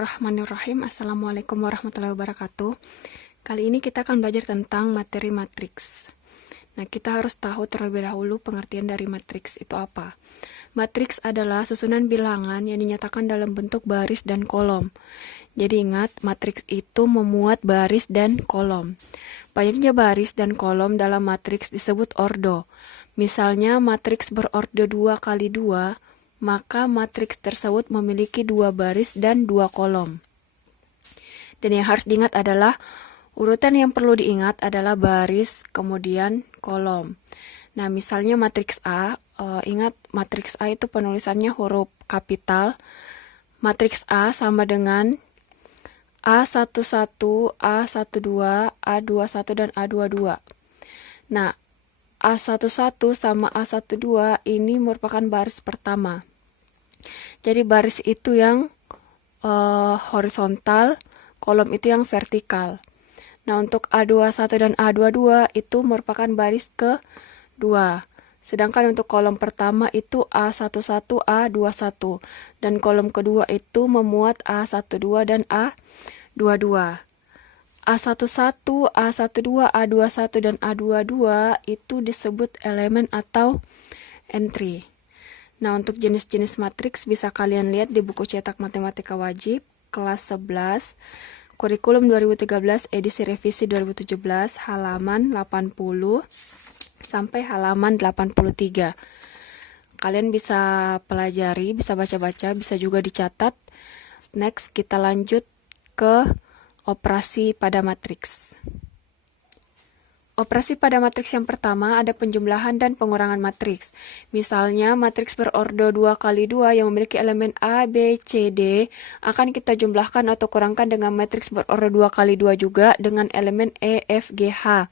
Bismillahirrahmanirrahim. Assalamualaikum warahmatullahi wabarakatuh. Kali ini kita akan belajar tentang materi matriks. Nah, kita harus tahu terlebih dahulu pengertian dari matriks itu apa. Matriks adalah susunan bilangan yang dinyatakan dalam bentuk baris dan kolom. Jadi ingat, matriks itu memuat baris dan kolom. Banyaknya baris dan kolom dalam matriks disebut ordo. Misalnya matriks berordo 2 kali 2, maka matriks tersebut memiliki 2 baris dan 2 kolom. Dan yang harus diingat adalah urutan yang perlu diingat adalah baris, kemudian kolom. Nah, misalnya matriks A, ingat matriks A itu penulisannya huruf kapital. Matriks A sama dengan A11, A12, A21, dan A22. Nah, A11 sama A12 ini merupakan baris pertama. Jadi baris itu yang horizontal, kolom itu yang vertikal. Nah, untuk A21 dan A22 itu merupakan baris kedua. Sedangkan untuk kolom pertama itu A11, A21. Dan kolom kedua itu memuat A12 dan A22. A11, A12, A21, dan A22 itu disebut elemen atau entry. Nah, untuk jenis-jenis matriks bisa kalian lihat di buku cetak matematika wajib kelas 11 kurikulum 2013 edisi revisi 2017 halaman 80 sampai halaman 83. Kalian bisa pelajari, bisa baca-baca, bisa juga dicatat. Next, kita lanjut ke operasi pada matriks. Operasi pada matriks yang pertama ada penjumlahan dan pengurangan matriks. Misalnya, matriks berordo 2 kali 2 yang memiliki elemen A, B, C, D akan kita jumlahkan atau kurangkan dengan matriks berordo 2 kali 2 juga dengan elemen E, F, G, H.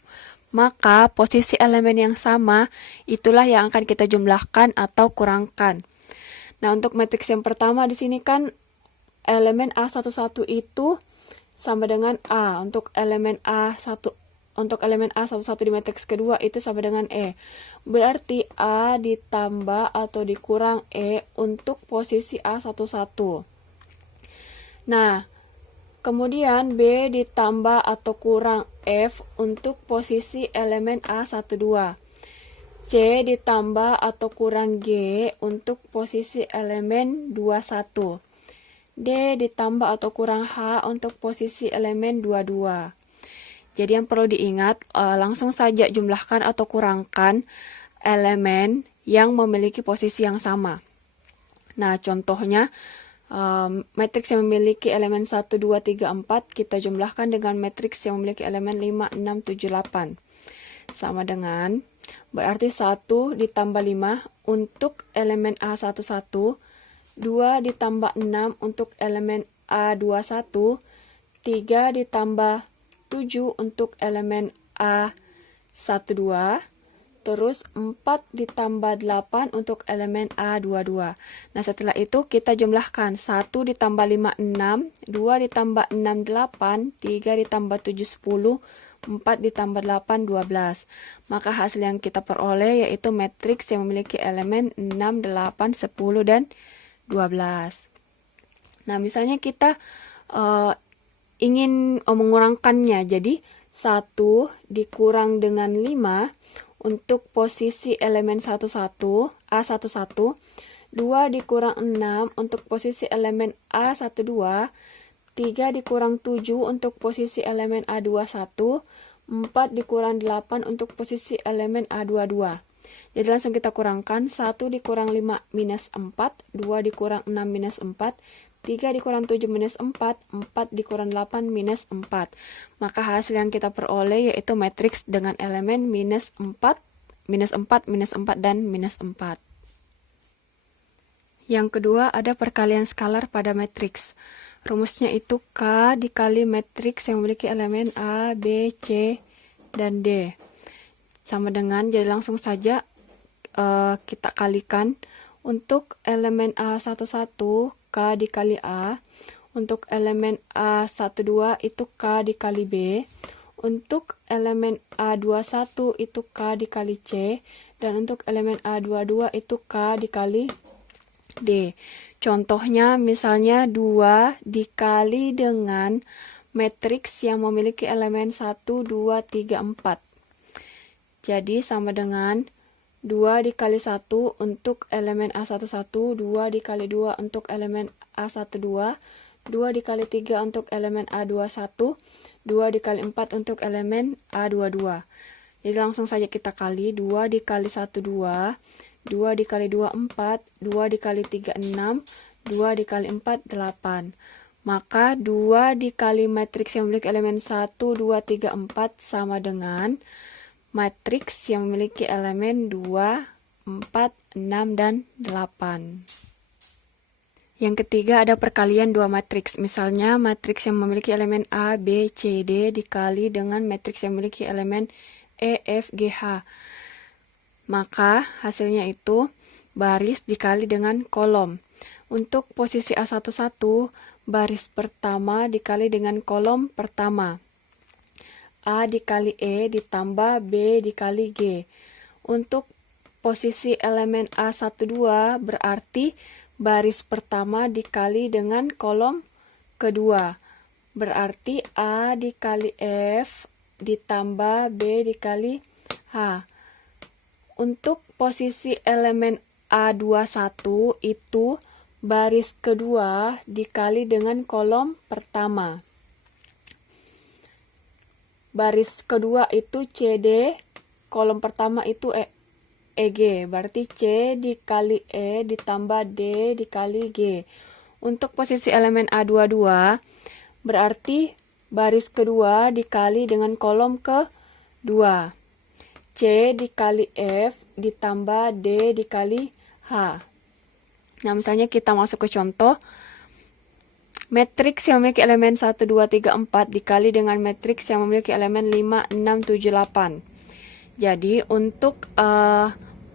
Maka, posisi elemen yang sama itulah yang akan kita jumlahkan atau kurangkan. Nah, untuk matriks yang pertama di sini kan elemen A11 itu sama dengan A. Untuk elemen A11 di matriks kedua itu sama dengan E. Berarti A ditambah atau dikurang E untuk posisi A11. Nah, kemudian B ditambah atau kurang F untuk posisi elemen A12. C ditambah atau kurang G untuk posisi elemen 21. D ditambah atau kurang H untuk posisi elemen 22. Jadi yang perlu diingat, langsung saja jumlahkan atau kurangkan elemen yang memiliki posisi yang sama. Nah, contohnya, matriks yang memiliki elemen 1, 2, 3, 4, kita jumlahkan dengan matriks yang memiliki elemen 5, 6, 7, 8. Sama dengan, berarti 1 ditambah 5 untuk elemen A11, 2 ditambah 6 untuk elemen A21, 3 ditambah 7 untuk elemen A12, terus 4 ditambah 8 untuk elemen A22. Nah, setelah itu kita jumlahkan 1 ditambah 5, 6, 2 ditambah 6, 8, 3 ditambah 7, 10, 4 ditambah 8, 12. Maka hasil yang kita peroleh yaitu matriks yang memiliki elemen 6, 8, 10, dan 12. Nah, misalnya kita ingin mengurangkannya, jadi 1 dikurang dengan 5 untuk posisi elemen A11, 2 dikurang 6 untuk posisi elemen A12, 3 dikurang 7 untuk posisi elemen A21, 4 dikurang 8 untuk posisi elemen A22. Jadi langsung kita kurangkan, 1 dikurang 5 minus 4, 2 dikurang 6 minus 4, 3 dikurang 7 minus 4, 4 dikurang 8 minus 4. Maka hasil yang kita peroleh yaitu matriks dengan elemen minus 4, minus 4, minus 4, dan minus 4. Yang kedua ada perkalian skalar pada matriks. Rumusnya itu K dikali matriks yang memiliki elemen A, B, C, dan D. Sama dengan, jadi langsung saja kita kalikan. Untuk elemen A11, K dikali A. Untuk elemen A12 itu K dikali B. Untuk elemen A21 itu K dikali C. Dan untuk elemen A22 itu K dikali D. Contohnya misalnya 2 dikali dengan matriks yang memiliki elemen 1, 2, 3, 4. Jadi sama dengan 2 dikali 1 untuk elemen A11, 2 dikali 2 untuk elemen A12, 2 dikali 3 untuk elemen A21, 2 dikali 4 untuk elemen A22. Jadi langsung saja kita kali. 2 dikali 1, 2, 2 dikali 2, 4, 2 dikali 3, 6, 2 dikali 4, 8. Maka 2 dikali matriks yang memiliki elemen 1, 2, 3, 4 sama dengan matriks yang memiliki elemen 2, 4, 6, dan 8. Yang ketiga ada perkalian dua matriks. Misalnya matriks yang memiliki elemen A, B, C, D dikali dengan matriks yang memiliki elemen E, F, G, H. Maka hasilnya itu baris dikali dengan kolom. Untuk posisi A11, baris pertama dikali dengan kolom pertama. A dikali E ditambah B dikali G. Untuk posisi elemen A12 berarti baris pertama dikali dengan kolom kedua. Berarti A dikali F ditambah B dikali H. Untuk posisi elemen A21 itu baris kedua dikali dengan kolom pertama. Baris kedua itu CD, kolom pertama itu EG, berarti C dikali E ditambah D dikali G. Untuk posisi elemen A22, berarti baris kedua dikali dengan kolom kedua. C dikali F ditambah D dikali H. Nah, misalnya kita masuk ke contoh. Matriks yang memiliki elemen 1, 2, 3, 4 dikali dengan matriks yang memiliki elemen 5, 6, 7, 8. Jadi, untuk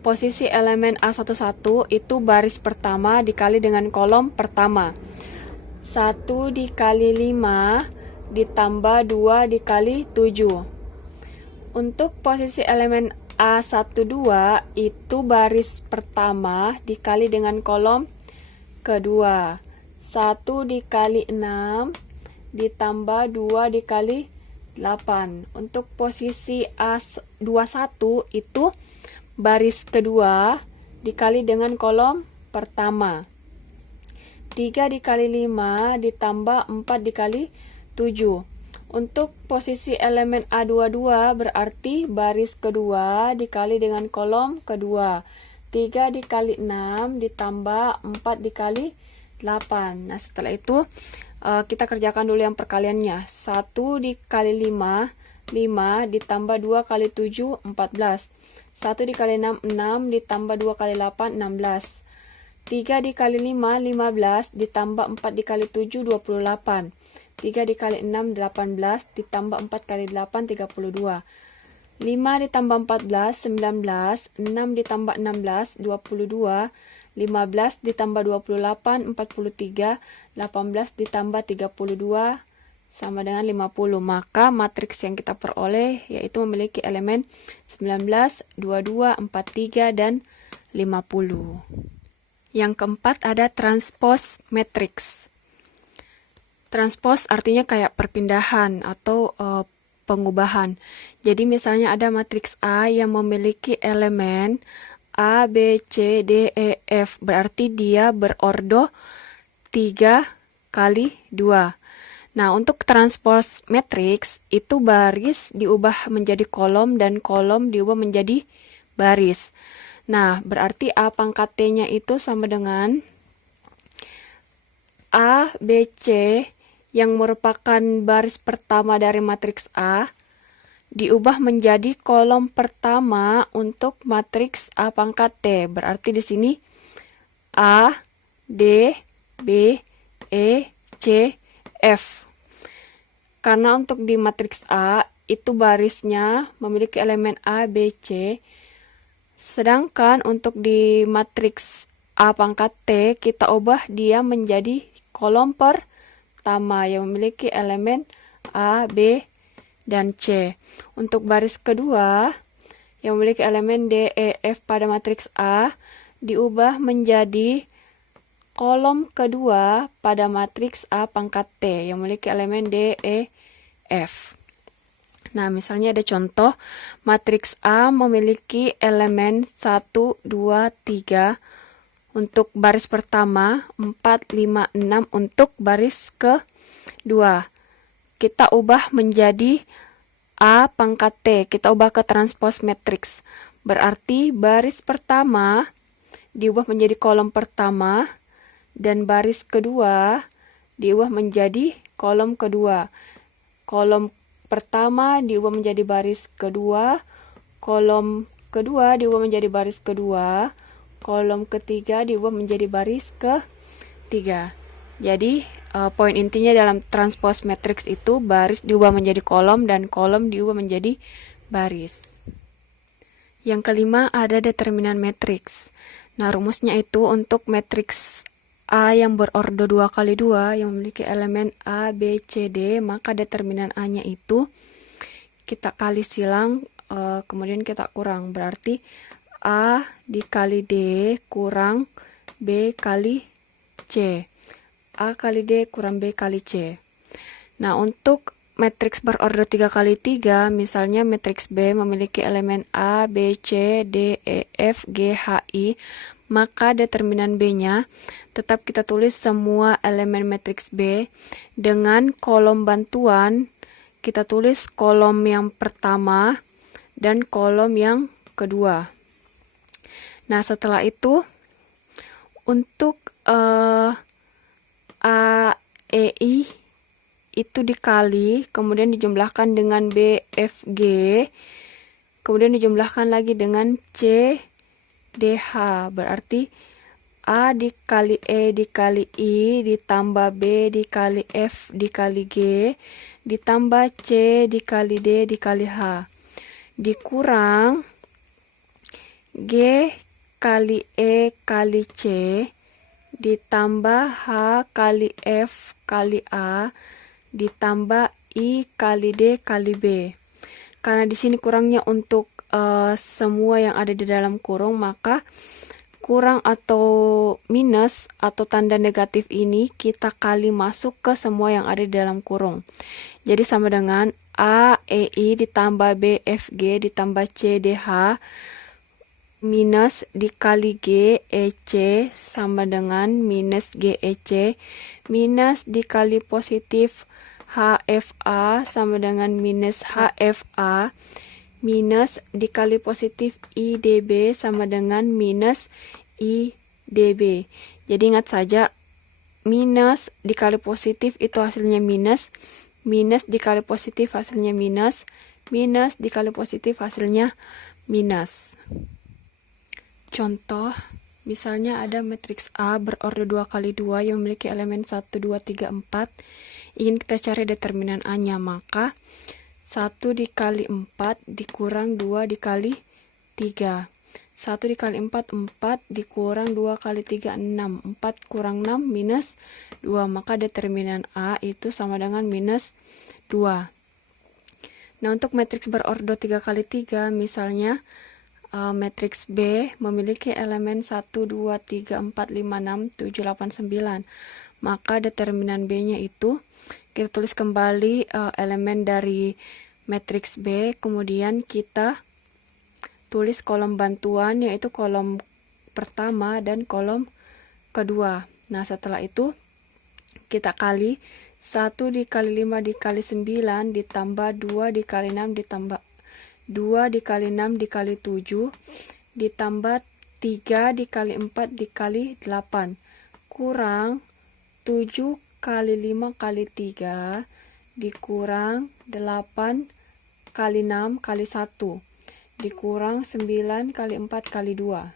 posisi elemen A11 itu baris pertama dikali dengan kolom pertama. 1 dikali 5 ditambah 2 dikali 7. Untuk posisi elemen A12 itu baris pertama dikali dengan kolom kedua. 1 dikali 6 ditambah 2 dikali 8. Untuk posisi A21 itu baris kedua dikali dengan kolom pertama. 3 dikali 5 ditambah 4 dikali 7. Untuk posisi elemen A22 berarti baris kedua dikali dengan kolom kedua. 3 dikali 6 ditambah 4 dikali 8. Nah, setelah itu kita kerjakan dulu yang perkaliannya. 1 dikali 5, 5 ditambah 2 kali 7, 14. 1 dikali 6, 6 ditambah 2 kali 8, 16. 3 dikali 5, 15 ditambah 4 dikali 7, 28. 3 dikali 6, 18 ditambah 4 kali 8, 32. 5 ditambah 14, 19. 6 ditambah 16, 22. 15 ditambah 28, 43, 18 ditambah 32 sama dengan 50. Maka matriks yang kita peroleh yaitu memiliki elemen 19, 22, 43, dan 50. Yang keempat ada transpose matriks. Transpose artinya kayak perpindahan atau pengubahan. Jadi misalnya ada matriks A yang memiliki elemen A, B, C, D, E, F. Berarti dia berordo 3 kali 2. Nah, untuk transpose matriks, itu baris diubah menjadi kolom dan kolom diubah menjadi baris. Nah, berarti A pangkat T-nya itu sama dengan A, B, C yang merupakan baris pertama dari matriks A diubah menjadi kolom pertama untuk matriks A pangkat T. Berarti di sini A, D, B, E, C, F. Karena untuk di matriks A itu barisnya memiliki elemen A, B, C. Sedangkan untuk di matriks A pangkat T kita ubah dia menjadi kolom pertama yang memiliki elemen A, B, dan C. Untuk baris kedua yang memiliki elemen D, E, F pada matriks A diubah menjadi kolom kedua pada matriks A pangkat T yang memiliki elemen D, E, F. Nah, misalnya ada contoh, matriks A memiliki elemen 1, 2, 3 untuk baris pertama, 4, 5, 6 untuk baris kedua. Kita ubah menjadi A pangkat T, kita ubah ke transpose matriks. Berarti baris pertama diubah menjadi kolom pertama, dan baris kedua diubah menjadi kolom kedua. Kolom pertama diubah menjadi baris kedua, kolom kedua diubah menjadi baris kedua, kolom ketiga diubah menjadi baris ketiga. Jadi poin intinya dalam transpose matrix itu baris diubah menjadi kolom dan kolom diubah menjadi baris. Yang kelima ada determinan matriks. Nah, rumusnya itu untuk matriks A yang berordo 2x2 yang memiliki elemen A, B, C, D, maka determinan A-nya itu kita kali silang, kemudian kita kurang. Berarti A dikali D kurang B kali C. A kali D kurang B kali C. Nah, untuk matriks berordo 3x3, misalnya matriks B memiliki elemen A, B, C, D, E, F, G, H, I, maka determinan B-nya tetap kita tulis semua elemen matriks B dengan kolom bantuan. Kita tulis kolom yang pertama dan kolom yang kedua. Nah, setelah itu untuk A, E, I itu dikali, kemudian dijumlahkan dengan B, F, G, kemudian dijumlahkan lagi dengan C, D, H. Berarti A dikali E dikali I ditambah B dikali F dikali G ditambah C dikali D dikali H dikurang G kali E kali C ditambah H kali F kali A ditambah I kali D kali B. Karena di sini kurangnya untuk semua yang ada di dalam kurung, maka kurang atau minus atau tanda negatif ini kita kali masuk ke semua yang ada di dalam kurung. Jadi sama dengan A, E, I ditambah B, F, G ditambah C, D, H minus dikali G, E, C sama dengan minus G, E, C minus dikali positif H, F, A sama dengan minus H, F, A minus dikali positif I, D, B sama dengan minus I, D, B. Jadi ingat saja, minus dikali positif itu hasilnya minus, minus dikali positif hasilnya minus, minus dikali positif hasilnya minus. Contoh, misalnya ada matriks A berordo 2x2 yang memiliki elemen 1, 2, 3, 4. Ingin kita cari determinan A-nya, maka 1 dikali 4 dikurang 2 dikali 3. 1 dikali 4, 4 dikurang 2 kali 3, 6. 4 kurang 6 minus 2. Maka determinan A itu sama dengan minus 2. Nah, untuk matriks berordo 3x3, misalnya matriks B memiliki elemen 1, 2, 3, 4, 5, 6, 7, 8, 9. Maka determinan B-nya itu kita tulis kembali elemen dari matriks B, kemudian kita tulis kolom bantuan yaitu kolom pertama dan kolom kedua. Nah, setelah itu kita kali 1 dikali 5 dikali 9 ditambah 2 dikali 6 ditambah 2 dikali 6 dikali 7 ditambah 3 dikali 4 dikali 8 kurang 7 kali 5 kali 3 dikurang 8 kali 6 kali 1 dikurang 9 kali 4 kali 2.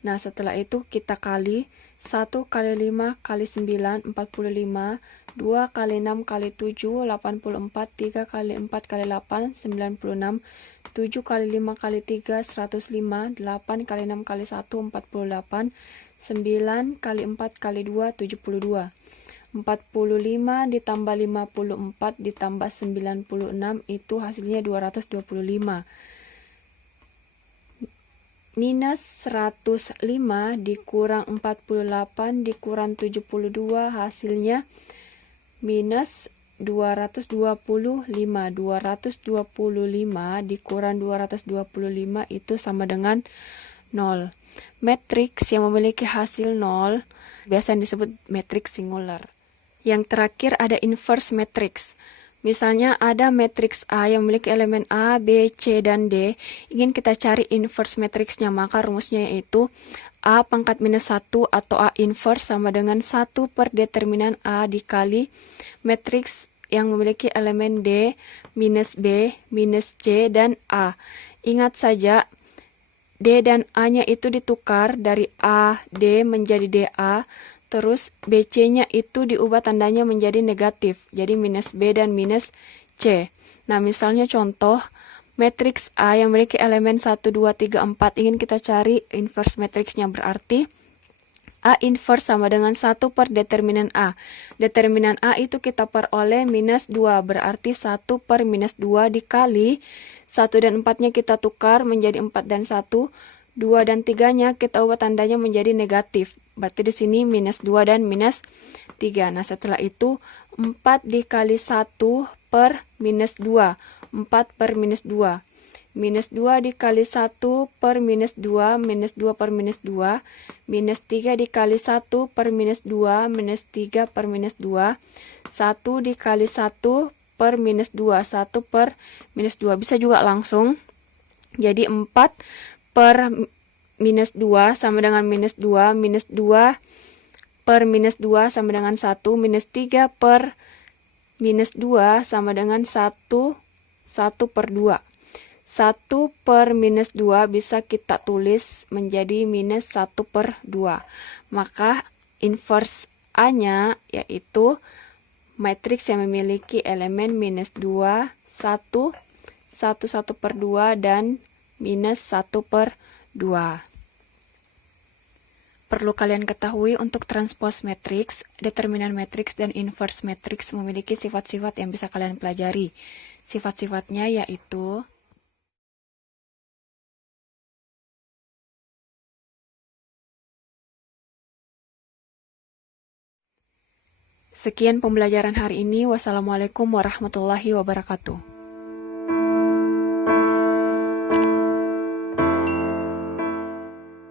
Nah, setelah itu kita kali 1 kali 5 kali 9 45, 2 kali 6 kali 7 84, 3 kali 4 kali 8 96, 7 kali 5 kali 3 105, 8 kali 6 kali 1 48, 9 kali 4 kali 2 72. 45 ditambah 54 ditambah 96 itu hasilnya 225. minus 105 dikurang 48 dikurang 72 hasilnya minus 225. 225 dikurang 225 itu sama dengan 0. Matriks yang memiliki hasil 0 biasanya disebut matriks singular. Yang terakhir ada inverse matrix. Misalnya ada matriks A yang memiliki elemen A, B, C, dan D. Ingin kita cari inverse matriksnya, maka rumusnya yaitu A pangkat minus 1 atau A inverse sama dengan 1 per determinan A dikali matriks yang memiliki elemen D, minus B, minus C, dan A. Ingat saja, D dan A-nya itu ditukar dari A, D menjadi DA. Terus BC-nya itu diubah tandanya menjadi negatif. Jadi minus B dan minus C. Nah, misalnya contoh, matriks A yang memiliki elemen 1, 2, 3, 4. Ingin kita cari inverse matriksnya, berarti A inverse sama dengan 1 per determinan A. Determinan A itu kita peroleh minus 2. Berarti 1 per minus 2 dikali 1 dan 4-nya kita tukar menjadi 4 dan 1. 2 dan 3-nya kita ubah tandanya menjadi negatif. Berarti di sini minus 2 dan minus 3. Nah, setelah itu 4 dikali 1 per minus 2. 4 per minus 2. Minus 2 dikali 1 per minus 2. Minus 2 per minus 2. Minus 3 dikali 1 per minus 2. Minus 3 per minus 2. 1 dikali 1 per minus 2. 1 per minus 2. Bisa juga langsung. Jadi 4 per minus 2 sama dengan minus 2, minus 2 per minus 2 sama dengan 1, minus 3 per minus 2 sama dengan 1, 1 per 2. 1 per minus 2 bisa kita tulis menjadi minus 1 per 2. Maka inverse A-nya yaitu matriks yang memiliki elemen minus 2, 1, 1, 1 per 2, dan minus 1 per 2. Perlu kalian ketahui untuk transpose matriks, determinan matriks, dan inverse matriks memiliki sifat-sifat yang bisa kalian pelajari. Sifat-sifatnya yaitu sekian pembelajaran hari ini. Wassalamualaikum warahmatullahi wabarakatuh.